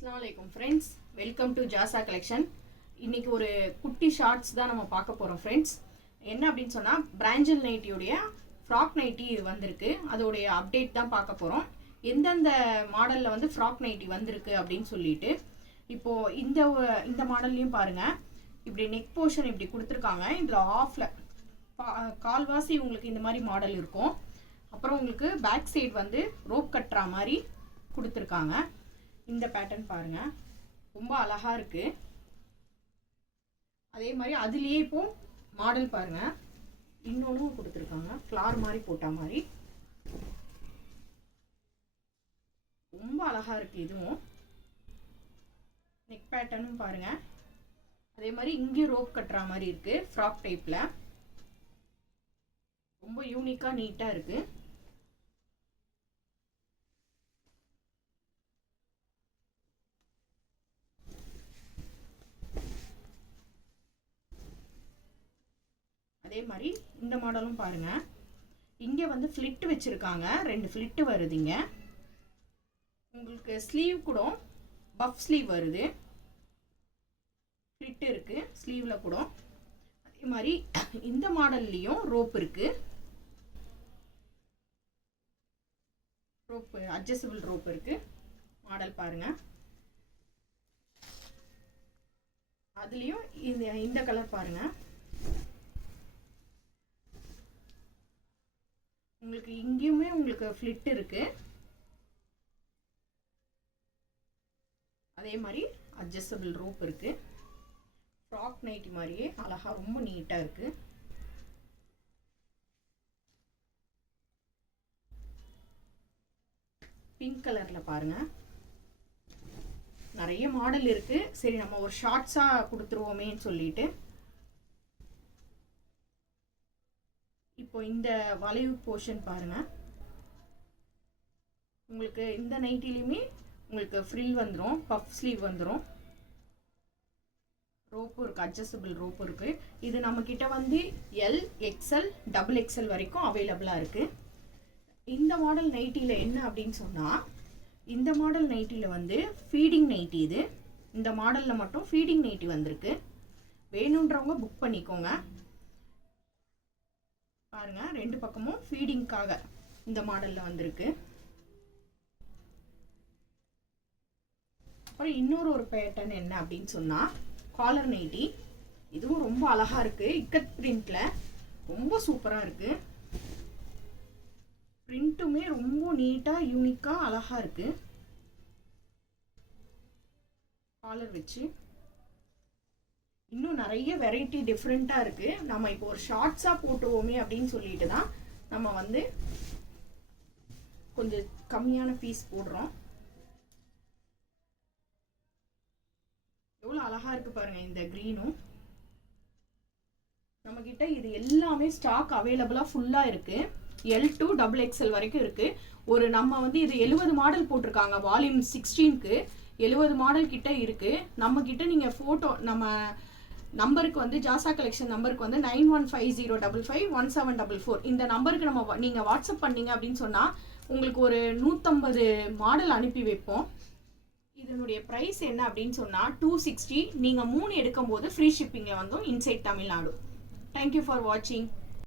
Assalamualaikum friends, welcome to Jasa collection. இன்னைக்கு ஒரு குட்டி ஷார்ட்ஸ் தான் நம்ம பார்க்க போறோம் friends. என்ன அப்படினு சொன்னா பிராஞ்சல் நைட்டி உடைய ஃப்ராக் நைட்டி வந்திருக்கு. அதோட அப்டேட் தான் பார்க்க போறோம். எந்தெந்த மாடல்ல வந்து ஃப்ராக் நைட்டி வந்திருக்கு அப்படினு சொல்லிட்டு இப்போ இந்த மாடல்லையும் பாருங்க. இப்படி நெக் போர்ஷன் இப்படி கொடுத்திருக்காங்க. இதுல ஆஃப்ல கால்வாசி உங்களுக்கு இந்த மாதிரி மாடல் இருக்கும். அப்புறம் உங்களுக்கு பேக் சைடு வந்து ரோப் கட்டற மாதிரி கொடுத்திருக்காங்க. இந்த பேட்டர்ன் பாருங்க, ரொம்ப அழகா இருக்கு. அதே மாதிரி அதுலயே இப்போ மாடல் பாருங்க, இன்னொன்னு கொடுத்திருக்காங்க. ஃப்ளார் மாதிரி போட்ட மாதிரி ரொம்ப அழகா இருக்கு. இதுவும் நெக் பேட்டர்னும் பாருங்க. அதே மாதிரி இங்கே ரோப் கட்டுற மாதிரி இருக்கு. ஃப்ராக் டைப்ல ரொம்ப யூனிக்கா நீட்டா இருக்கு. அதே மாதிரி இந்த மாடலும் பாருங்க. இங்க வந்து ஃபிளிட் வச்சிருக்காங்க. 2 ஃபிளிட் வருதுங்க. உங்களுக்கு ஸ்லீவ் கூட பஃப் ஸ்லீவ் வருது. ஃபிளிட் இருக்கு ஸ்லீவ்ல கூட. அதே மாதிரி இந்த மாடல்லயும் ரோப் இருக்கு. ரோப் அட்ஜஸ்டபிள் ரோப் இருக்கு. மாடல் பாருங்க. அதுலயும் இந்த கலர் பாருங்க. உங்களுக்கு இங்கேயுமே உங்களுக்கு ஃபிளிட் இருக்கு. அதே மாதிரி அட்ஜஸ்டபிள் ரோப் இருக்கு. ஃப்ராக் நைட்டி மாதிரியே அழகா ரொம்ப நீட்டா இருக்கு. பிங்க் கலர்ல பாருங்க. நிறைய மாடல் இருக்கு. சரி நம்ம ஒரு ஷார்ட்ஸா கொடுத்துருவோமேன்னு சொல்லிட்டு இப்போ இந்த வளைவு போர்ஷன் பாருங்க. உங்களுக்கு இந்த நைட்டிலையுமே உங்களுக்கு ஃப்ரில் வந்துடும், பஃப் ஸ்லீவ் வந்துடும். ரோப்பு இருக்கு, அட்ஜஸ்டபிள் ரோப்பு இருக்கு. இது நம்ம கிட்ட வந்து எல், எக்ஸ்எல், டபுள் எக்ஸ்எல் வரைக்கும் அவைலபிளா இருக்கு. இந்த மாடல் நைட்டில என்ன அப்படின்னு சொன்னா, இந்த மாடல் நைட்டில வந்து ஃபீடிங் நைட்டி. இது இந்த மாடல்ல மட்டும் ஃபீடிங் நைட்டி வந்திருக்கு. வேணும்ன்றவங்க புக் பண்ணிக்கோங்க. பாருங்க, 2 பக்கமும் ஃபீடிங்காக இந்த மாடல்ல வந்திருக்கு. அப்புறம் இன்னொரு பேட்டர்ன் என்ன அப்படின்னு சொன்னா காலர் நைட்டி. இதுவும் ரொம்ப அழகா இருக்கு. இக்கட் பிரிண்ட்ல ரொம்ப சூப்பரா இருக்கு. பிரிண்ட்டுமே ரொம்ப நீட்டா யூனிக்கா அழகா இருக்கு. காலர் வச்சு இன்னும் நிறைய வெரைட்டி டிஃப்ரெண்டா இருக்கு. நம்ம இப்போ ஒரு ஷார்ட்ஸா போட்டுவோமே அப்படின்னு சொல்லிட்டு தான் நம்ம வந்து கொஞ்சம் கம்மியான பீஸ் போடுறோம். எவ்வளவு அழகா இருக்கு பாருங்க. இந்த கிரீனும் நம்ம கிட்ட இது எல்லாமே ஸ்டாக் அவைலபிளா ஃபுல்லா இருக்கு. எல் டு டபுள் எக்ஸ்எல் வரைக்கும் இருக்கு. ஒரு நம்ம வந்து இது 70 மாடல் போட்டிருக்காங்க. வால்யூம் 16க்கு 70 மாடல் கிட்ட இருக்கு. நம்ம கிட்ட நீங்க போட்டோ நம்ம நம்பருக்கு வந்து ஜாசா கலெக்ஷன் நம்பருக்கு வந்து 9150551744 இந்த நம்பருக்கு நீங்க வாட்ஸ்அப் பண்ணீங்க அப்படின்னு சொன்னா உங்களுக்கு ஒரு 150 மாடல் அனுப்பி வைப்போம். இதனுடைய பிரைஸ் என்ன அப்படின்னு சொன்னா 260. நீங்க 3 எடுக்கும்போது ஃப்ரீ ஷிப்பிங்ல வந்து இன்சைட் தமிழ்நாடு. தேங்க்யூ ஃபார் வாட்சிங்.